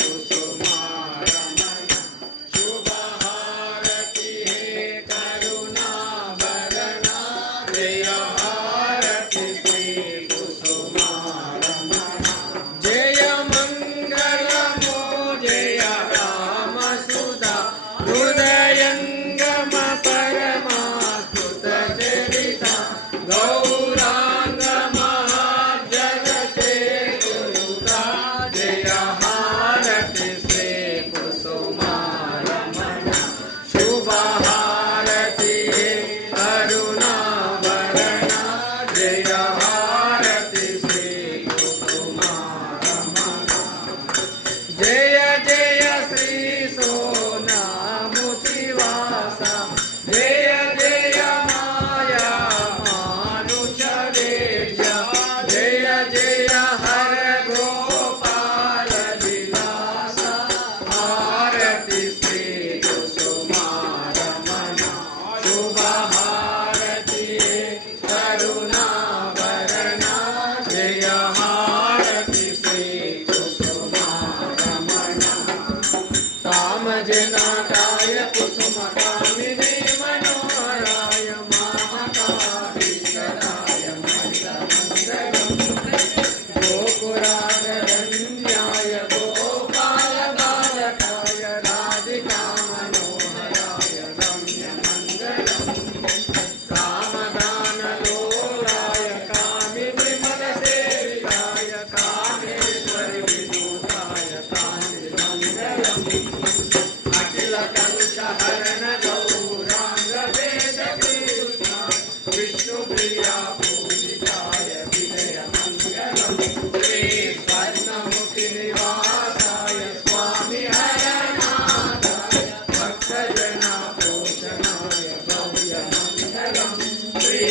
कुसुमारमण शुभहारति हे करुणाभरणा जय हारति श्री कुसुमारमण जय मंगलमो जय रामसुधा हृदयंगम परमास्तुत चरिता गौरांग महाजगचेतुता जय हारति श्री कुसुमारमण शुभहारति करुणाभरणा जय हारति श्री कुसुमारमण जय जय श्री सोनामुतिवासा जय जय माया मानुषवेश जय जय हर गोपाल विलासा हारति श्री कुसुमारमण शुभहारति करुणाभरणा जय हारति श्री कुसुमारमण कामजनाकाय कुसुमकामिने मनोहराय महाकालीश्वराय मङ्गलम् गोकुलाधरण्याय गोपालबालकाय राधिकामनोहराय रम्यमङ्गलम् कामदानलोलाय कामिनीमनसेविताय कामेश्वरि विनोदाय कान्तिमङ्गलम् अखिल कलुषहरण गौरांग वेद कृष्ण विष्णुप्रिया पूजिताय विजय मंगलम् श्री स्वर्णमुखि निवासाय स्वामी हरनाथाय भक्तजना पोषणाय भव्य मंगलम् श्री